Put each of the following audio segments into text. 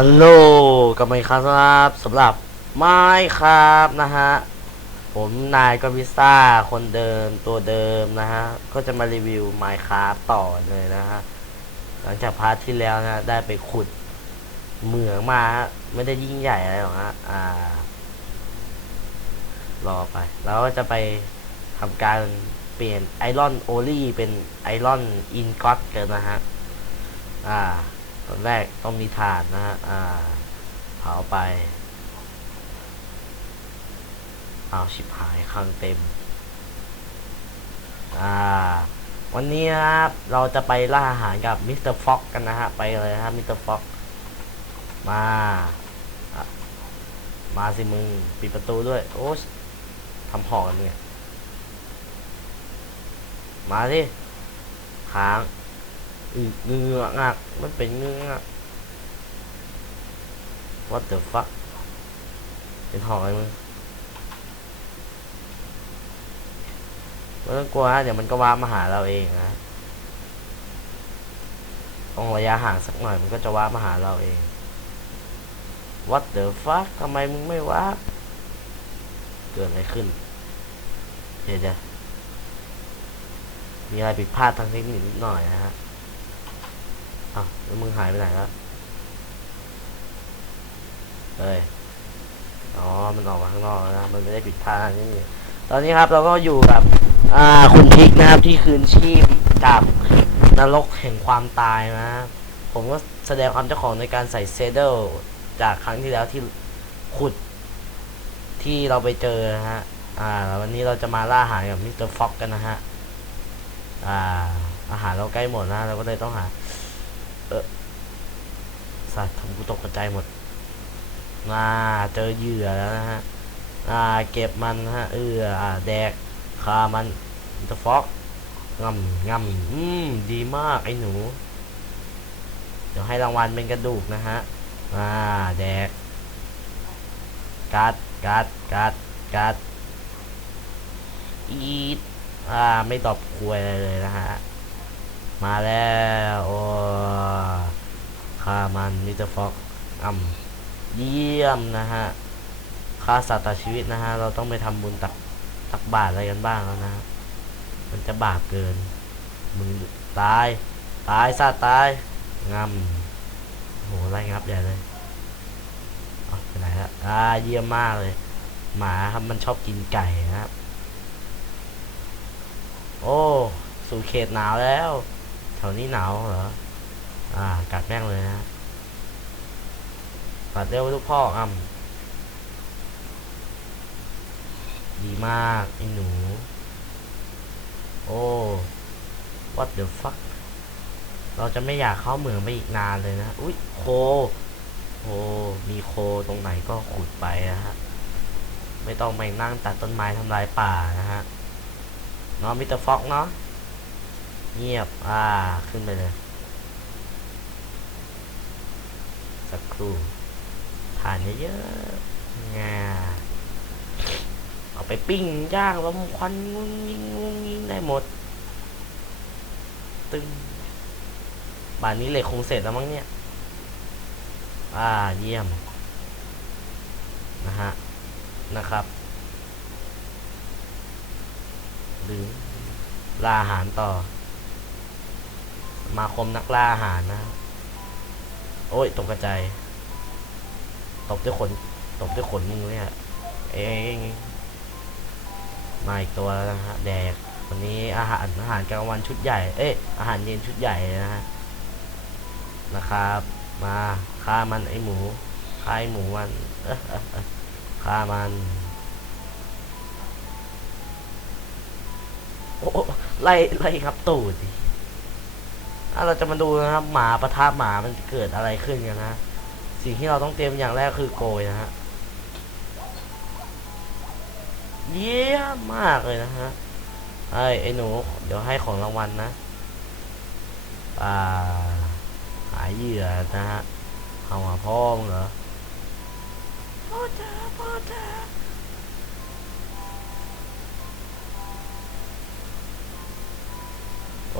ฮัลโหลกับไมค์ครับสำหรับไม้ครับนะฮะ ผมนายก็พิซ่าคนเดิมตัวเดิมนะฮะ ก็จะมารีวิวไมค์ครับต่อเลยนะฮะ หลังจากพาร์ทที่แล้วนะ ได้ไปขุดเหมืองมาฮะไม่ได้ยิ่งใหญ่อะไรหรอกฮะ อ่า รอไปแล้วก็จะไปทำการเปลี่ยนไอรอนโอลี่เป็นไอรอนอินก็ตกันนะฮะ อ่า ตอนแรกต้องมีถ่านนะฮะอ่าเผาไปเอาชิบหายข้างเต็ม อ่า วันนี้นะครับเราจะไปล่าอาหารกับมิสเตอร์ฟ็อกกันนะฮะ ไปเลยฮะมิสเตอร์ฟ็อกมา มาสิมึง ปิดประตูด้วย โอ้ยทำหอกันเนี่ย มาสิค้าง อือเงือกงักมันเป็นเงือก what the fuck เป็นหอกอะไรมึงไม่ต้องกลัวฮะเดี๋ยวมันก็ว้ามาหาเราเองนะต้องระยะห่างสักหน่อยมันก็จะว้ามาหาเราเอง what the fuck ทำไมมึงไม่ว้าเกิดอะไรขึ้น เดี๋ยวเดี๋ยวมีอะไรผิดพลาดทางเทคนิคนิดหน่อยนะฮะ อ้าวแล้วมึงหายไปไหนแล้วเฮ้ยอ๋อ มันออกมาข้างนอกนะ มันไม่ได้ปิดทางนี่ตอนนี้ครับเราก็อยู่กับ อ่า คุณพิกนะครับที่คืนชีพจากนรกแห่งความตายนะครับผมก็แสดงความเจ้าของในการใส่เซเดลจากครั้งที่แล้วที่ขุดที่เราไปเจอนะฮะ อ่าววันนี้เราจะมาล่าอาหารกับมิสเตอร์ฟ็อกกันนะฮะ อ่า อาหารเราใกล้หมดนะเราก็เลยต้องหา สัตว์ทำกูตกกระจายหมดน่าเจอเหยื่อแล้วนะฮะอ่าเก็บมันฮะเอออ่าแดกคามันตะฟอกงำงำอืมดีมากไอ้หนู เดี๋ยวให้รางวัลเป็นกระดูกนะฮะอ่าแดกกัดกัดกัดกัดอีทอ่าไม่ตอบควยอะไรเลยนะฮะ มาแล้ว โอ้ฆ่ามันมิสเตอร์ฟ็อกอ่ำเยี่ยมนะฮะฆ่าสัตว์ตัดชีวิตนะฮะ เราต้องไปทำบุญตักตักบาตรอะไรกันบ้างแล้วนะ มันจะบาปเกิน มึงตาย ตายซะตายงำโหไล่งับใหญ่เลยเอาไปไหนละอ่าเยี่ยมมากเลย หมาครับมันชอบกินไก่นะครับ โอ้ สู่เขตหนาวแล้ว แถวนี้หนาวเหรอ อ่า กัดแม่งเลยนะกัดเร็วลูกพ่ออ่ำดีมากไอ้หนู โอ้ what the fuck เราจะไม่อยากเข้าเหมืองไปอีกนานเลยนะ อุ้ยโค โค มีโคตรงไหนก็ขุดไปนะฮะ ไม่ต้องไปนั่งตัดต้นไม้ทำลายป่านะฮะเนาะมิสเตอร์ฟ็อกเนาะ เงียบ อ่า ขึ้นไปเลย สักครู่ทานเยอะๆงาเอาไปปิ้งย่างลมควันงุ้งยิงงุ้งยิงได้หมด ตึงบ้านนี้เล็กคงเสร็จแล้วมั้งเนี่ย อ่า เยี่ยม นะฮะ นะครับหรือลาอาหารต่อ มาคมนักล่าอาหารนะ โอ้ยตกกระจายตบด้วยขนตบด้วยขนมึงเนี่ย เองมาอีกตัวแล้วนะฮะแดกวันนี้อาหารอาหารกลางวันชุดใหญ่ เอ้ยอาหารเย็นชุดใหญ่นะฮะนะครับ มาฆ่ามันไอหมูฆ่าไอหมูมันฆ่ามันโอ้โอ้ไล่ไล่ครับตูด ถ้าเราจะมาดูนะครับ หมาประทับหมามันจะเกิดอะไรขึ้นกันนะสิ่งที่เราต้องเตรียมอย่างแรกคือโกยนะฮะเยี่ยมมากเลยนะฮะไอ้ไอ้หนู เดี๋ยวให้ของรางวัลนะอ่าหาเหยื่อนะฮะเอามาพ่อมเหรอพ่อจ้าพ่อจ้า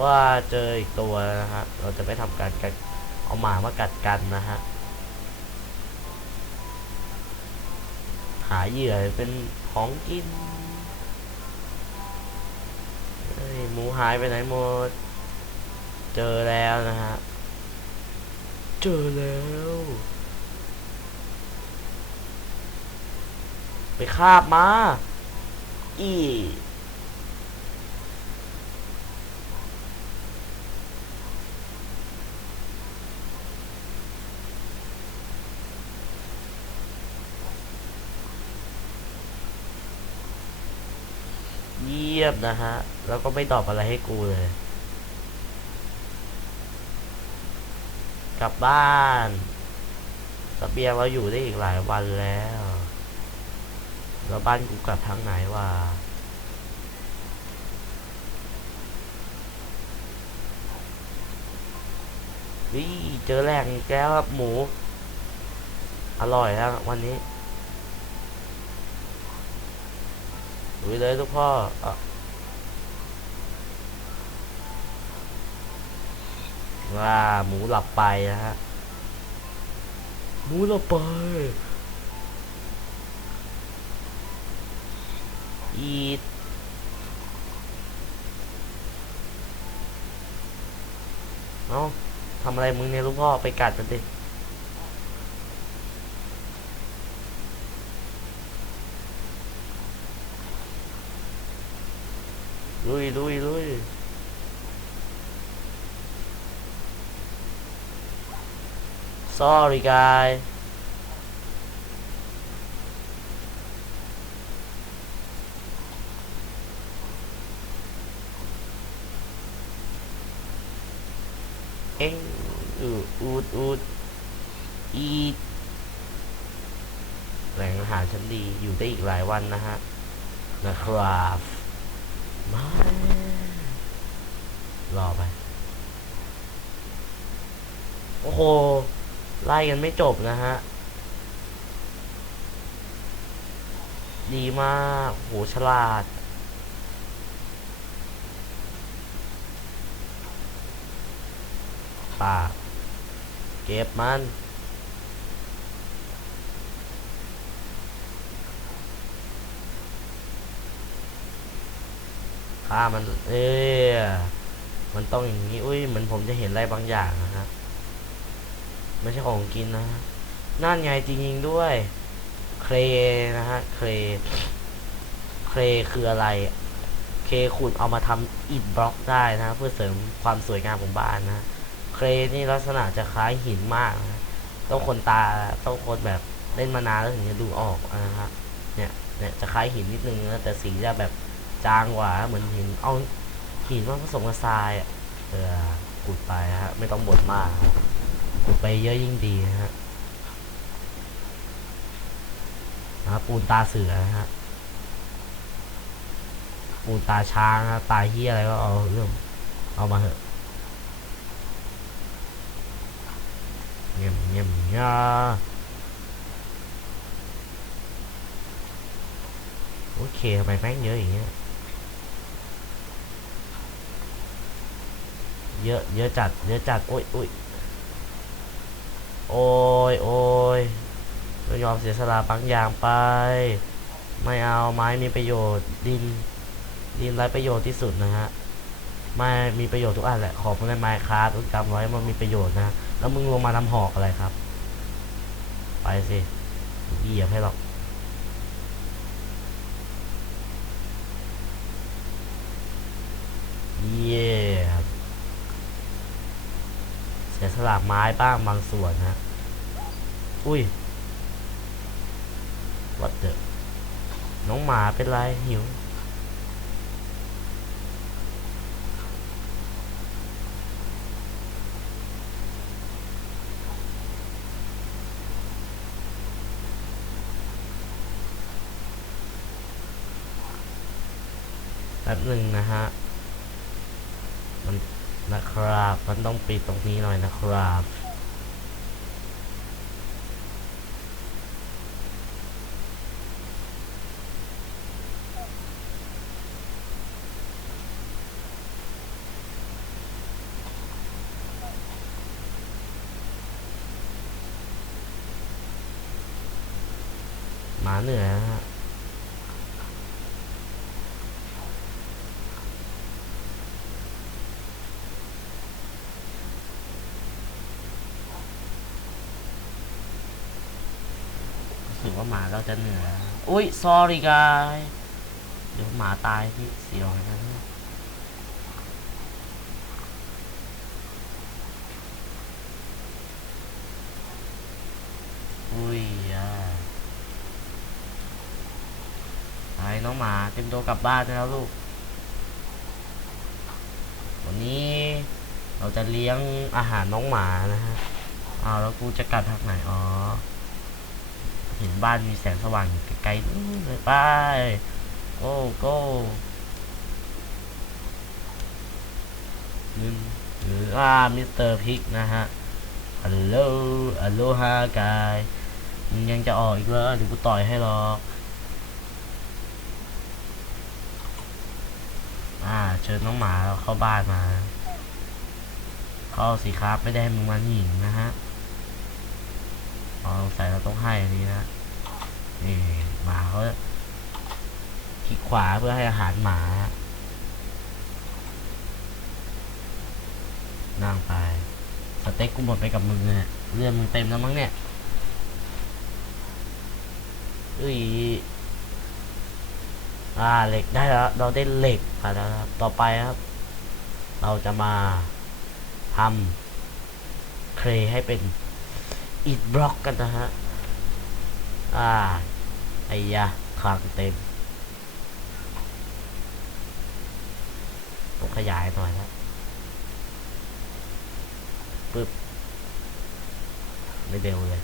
ว่าเจออีกตัวนะฮะเราจะไม่ทำการกัดเอาหมามากัดกันนะฮะหาเหยื่อเป็นของกินหมูหายไปไหนหมด เจอแล้วนะฮะ เจอแล้ว ไปคาบมา อี ยียบนะฮะ แล้วก็ไม่ตอบอะไรให้กูเลย กลับบ้านสเสบียงเราอยู่ได้อีกหลายวันแล้ว แล้วบ้านกูกลับทางไหนวะวิเจอแหล่งอีกแล้วครับหมู อร่อยแล้ววันนี้ ลุยเลยทุกพ่ออะว่า หมูหลับไปนะฮะ หมูหลับไปอีดเอ้าทำอะไรมึงเนี่ยลูกพ่อไปกัดมันดิ ลุยลุยลุย sorry guy เอ็งอูอูดอูดอีดแหล่งอาหารชั้นดีอยู่ได้อีกหลายวันนะฮะนะครับ มารอไป โอ้โห ไล่กันไม่จบนะฮะ ดีมาก โห ฉลาด ปาก เก็บมัน ฆ่ามัน เอ้ยมันต้องอย่างนี้ อุ้ยเหมือนผมจะเห็นอะไรบางอย่างนะฮะ ไม่ใช่ของกินนะฮะ นั่นไงจริงๆด้วย เครนะฮะ เคร เครคืออะไร เคขุดเอามาทำอิฐบล็อกได้นะ เพื่อเสริมความสวยงามของบ้านนะ เครนี่ลักษณะจะคล้ายหินมากนะต้องคนตาต้องคนแบบเล่นมานานแล้วถึงจะดูออกนะฮะเนี่ยเนี่ยจะคล้ายหินนิดนึงนะแต่สีจะแบบ จางกว่าเหมือนหินเอาหินมาผสมกับทรายเออขุดไปฮะไม่ต้องบ่นมากครับขุดไปเยอะยิ่งดีฮะนะปูนตาเสือนะฮะปูนตาช้างนะตาเฮียอะไรก็เอาเรื่องเอามาเถอะเงียบเงียบเงียโอเคทำไมแม่งเยอะอย่างเงี้ย เยอะ เยอะจัด เยอะจัด โอ้ยโอ้ยโอ้ยโอ้ยไม่ยอมเสียสละบางอย่างไป ไม่เอาไม้มีประโยชน์ดิน ดินไรประโยชน์ที่สุดนะฮะไม่มีประโยชน์ทุกอันแหละ ของพวกนี้ไม้คาร์ดจำไว้มันมีประโยชน์นะ แล้วมึงลงมาทำหอกอะไรครับ ไปสิเหยียบให้หรอกเยี่ยม เสียสละไม้บ้างบางส่วนนะอุ้ยวัดเดอน้องหมาเป็นไรหิว แป๊บหนึ่งนะฮะ มัน นะครับมันต้องปิดตรงนี้หน่อยนะครับ เหมาเหนื่อยนะฮะึกว่าหมาเราจะเหนื่อยอุ้ย sorry guy เดี๋ยวหมาตายพี่เสียวเหมือนกันเนี่ยอุ้ยอะไปน้องหมาเต็มตัวกลับบ้านแล้วลูก วันนี้เราจะเลี้ยงอาหารน้องหมานะฮะอ้าวแล้วกูจะกลับทางไหน อ๋อ เห็นบ้านมีแสงสว่างอยู่ไกลๆนู่นเลยไปโก้โก้นึงหรืออ่ามิสเตอร์พิกนะฮะฮัลโหลฮัลโหลฮากายมึงยังจะออกอีกเหรอเดี๋ยวกูต่อยให้หรอกอ่าเชิญน้องหมาเข้าบ้านมา เข้าสิครับไม่ได้ให้มึงมาหญิงนะฮะ อ๋อสงสัยเราต้องให้อันนี้นะนี่หมาเขาคลิกขวาเพื่อให้อาหารหมานั่งไปสเต็กกูหมดไปกับมึงเนี่ยเลือดมึงเต็มแล้วมั้งเนี่ยอุ้ยอ่าเหล็กได้แล้ว เราได้เหล็กมาแล้วครับต่อไปครับ เราจะมาทำเครให้เป็น อิฐบล็อกกันนะฮะ อ่า ไอ้ยะคลังเต็มขยายหน่อยแล้วปึ๊บ ไม่เร็วเลย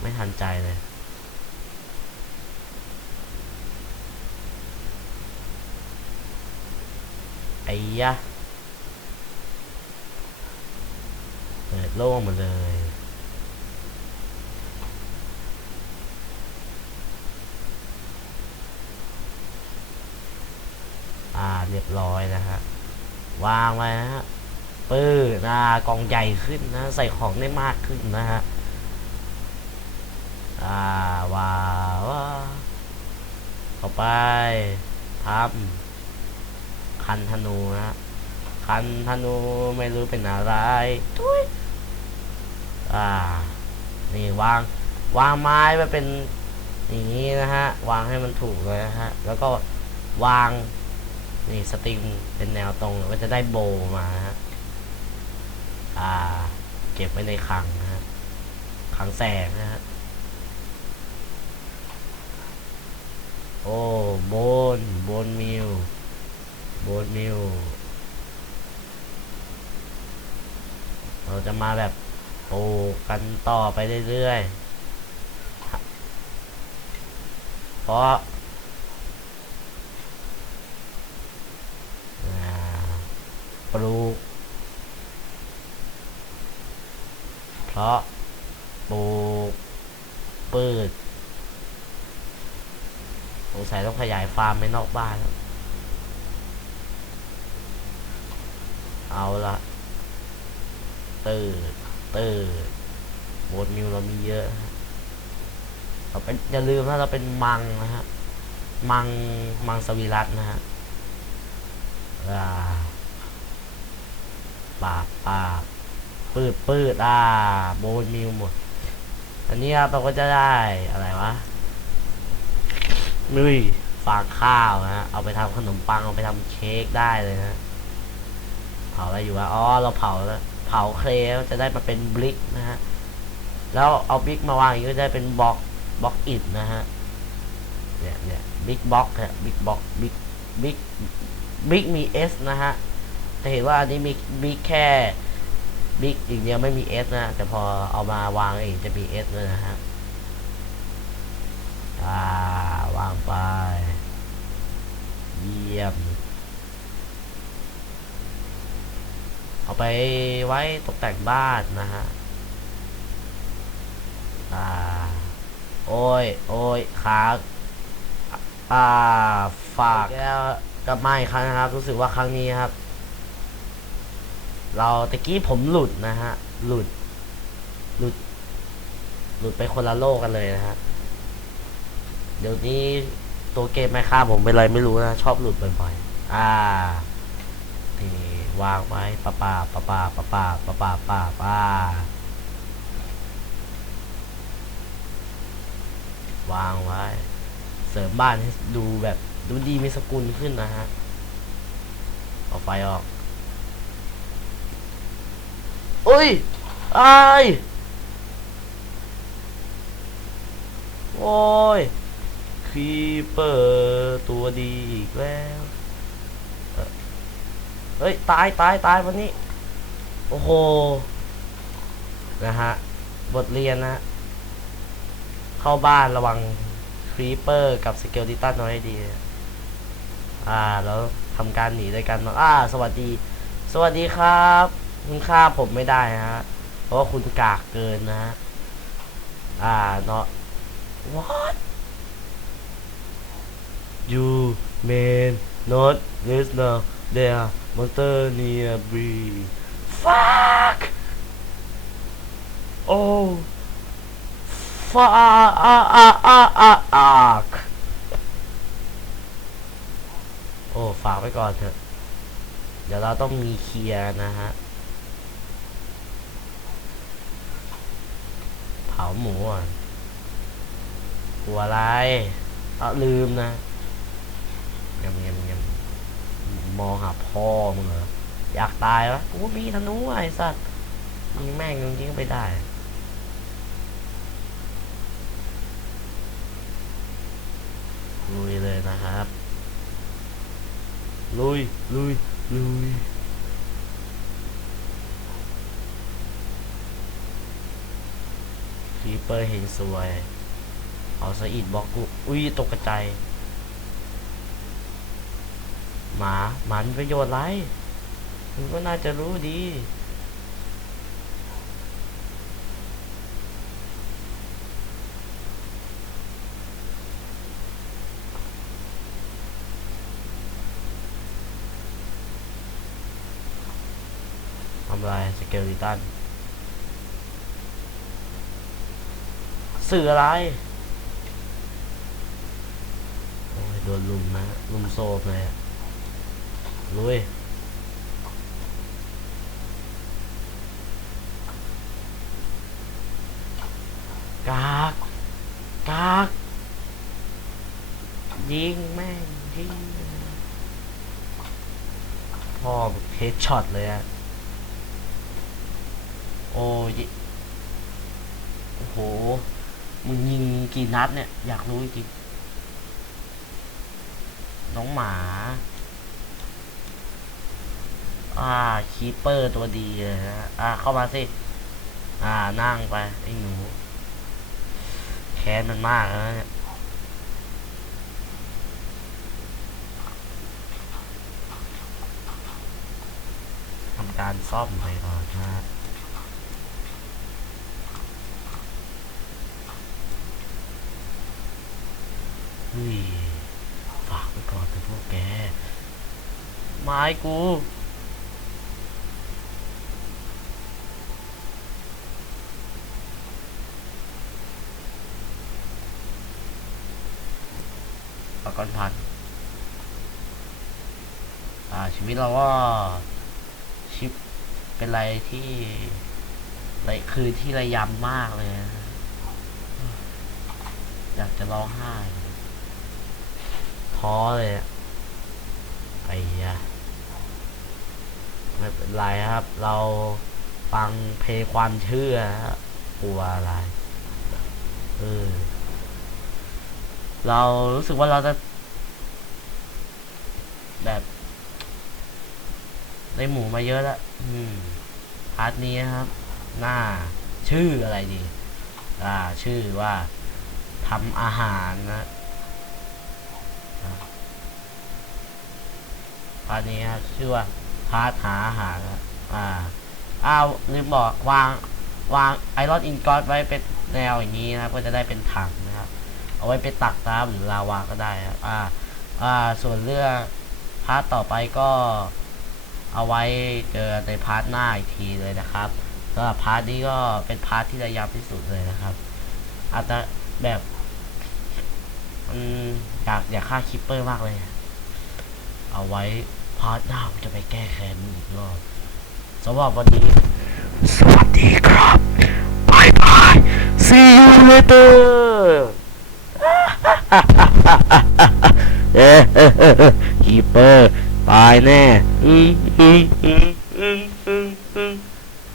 ไม่ทันใจเลยไอ้ยะเปิดโล่งหมาเลย อ่าเรียบร้อยนะฮะวางไว้นะฮะปื้อหน้ากองใหญ่ขึ้นนะ ใส่ของได้มากขึ้นนะฮะอ่าวาวว่าต่อไปทำคันธนูนะฮะคันธนูไม่รู้เป็นอะไรทุยอ่า นี่วาง วางไม้ไว้เป็นอย่างนี้นะฮะ วางให้มันถูกเลยนะฮะ แล้วก็วาง นี่สตริงเป็นแนวตรงแล้วก็จะได้โบมาฮะอ่า เก็บไว้ในคลังฮะคลังแสงนะฮะโอ้โบนโบนมิวโบนมิวเราจะมาแบบปลูกกันต่อไปเรื่อยๆเพราะ อ่า ปลูกเพราะปลูกปืดสงสัยต้องขยายฟาร์มไปนอกบ้านแล้วเอาละตื่นตื่นโบนมิวเรามีเยอะฮะเราเป็นอย่าลืมนะเราเป็นมังนะฮะ มัง มังสวิรัตนะฮะอ่า ปาบปาบปืดปืดอ่าโบนมิวหมด อันนี้ครับเราก็จะได้อะไรวะนุ้ยฟางข้าวนะฮะเอาไปทำขนมปัง เอาไปทำเค้กได้เลยนะ เผาอะไรอยู่วะ อ๋อ เราเผาแล้ว เผาเคลจะได้มาเป็นบลิกนะฮะ แล้วเอาบลิกมาวางอีกก็จะได้เป็นบล็อก บล็อกอิฐนะฮะ เนี่ยเนี่ยบิ๊กบล็อกฮะ บิ๊กบล็อก บิ๊ก บิ๊ก บิ๊กมีเอสนะฮะ จะเห็นว่าอันนี้มีบิ๊กแค่บิ๊กอย่างเดียวไม่มีเอสนะ แต่พอเอามาวางเองจะมีเอสเลยนะฮะอ่าวางไป เยี่ยม เอาไปไว้ตกแต่งบ้านนะฮะอ่าโอ้ย โอ้ยขาอ่าฝากแล้วกลับมาอีกครั้งนะครับ รู้สึกว่าครั้งนี้ครับ เราตะกี้ผมหลุดนะฮะ หลุด หลุด หลุดไปคนละโลกกันเลยนะฮะ เดี๋ยวนี้ตัวเกมไม่ค่าผมเป็นไรไม่รู้นะ ชอบหลุดบ่อยๆ อ่านี่วางไว้ปะปาปะปาปะปาปะปาปาปาวางไว้ เสริมบ้านให้ดูแบบดูดีมีสกุลขึ้นนะฮะเอาไฟออก โอ้ยไอายโอ้ยคีเปอร์ตัวดีอีกแล้ว เฮ้ย ตายตายตายวันนี้ โอ้โห นะฮะ บทเรียนนะ เข้าบ้านระวังครีเปอร์กับสเกลติตันน้อยดี อ่า แล้วทำการหนีด้วยกันนะอ่า สวัสดี สวัสดีครับ คุณฆ่าผมไม่ได้นะฮะ เพราะว่าคุณกากเกินนะอ่าเนาะ what you may not listen there monster near me fuck oh fuck โอ้ฝากไว้ก่อนเถอะ เดี๋ยวเราต้องมีเคลียร์นะฮะ ผาหมูอะกลัวอะไรเอาลืมนะเงียำยำยำมองหาพ่อมึงเหรออยากตายวะกูมีธนูไอ้สัตว์ยิงแม่งยิงไปได้ลุยเลยนะครับ ลุย ลุย ลุย คีเปอร์เห็นสวย เอาสะอิดบล็อกกู อุ้ยตกกระจายหมาหมามีประโยชน์ไรมึงก็น่าจะรู้ดีทำลายสเกลลิตัน สื่ออะไร โอ้ยโดนลุมนะลุมโซมเลยลุยกากกากยิงแม่งยิงพ่อเฮดช็อตเลยอะโอ้ยโอ้โห มึงยิงกี่นัดเนี่ย อยากรู้จริงน้องหมา อ่า คีเปอร์ตัวดีเลยนะอ่า เข้ามาสิ อ่า นั่งไปไอ้หนู แค้นมันมากแล้วเนี่ยทำการซ่อมไปก่อนนะ ฮ้ย ฝากไว้ก่อนเถอะพวกแก ไม้กู ปากรพัน อ่า ชีวิตเราก็ชิปเป็นอะไรที่ไรคือที่ระยำมากเลย อยากจะร้องไห้ ท้อเลยอะไอ้ยะไม่เป็นไรครับ เราฟังเพลงความเชื่อกลัวอะไรเออเรารู้สึกว่าเราจะ แบบได้หมูมาเยอะแล้วอืมพาร์ทนี้นะครับ หน้าชื่ออะไรดี อ่า ชื่อว่าทำอาหารนะ พาร์ทนี้ครับชื่อว่าพาร์ทหาอาหารครับอ่าอ้าวลืมบอกวางวางไอรอนอินกอสไว้เป็นแนวอย่างนี้นะครับก็จะได้เป็นถังนะครับ เอาไว้ไปตักน้ำหรือลาวาก็ได้ครับอ่าอ่าส่วนเรื่องพาร์ทต่อไปก็เอาไว้เจอในพาร์ทหน้าอีกทีเลยนะครับสำหรับพาร์ทนี้ก็เป็นพาร์ทที่ระยำที่สุดเลยนะครับ อาจจะแบบอยากอยากฆ่าคิปเปอร์มากเลย เอาไว้พาร์ทหน้าผมจะไปแก้แค้นอีกรอบสำหรับวันนี้ สวัสดีครับบายบาย see you later ฮิปเปอร์ตายแน่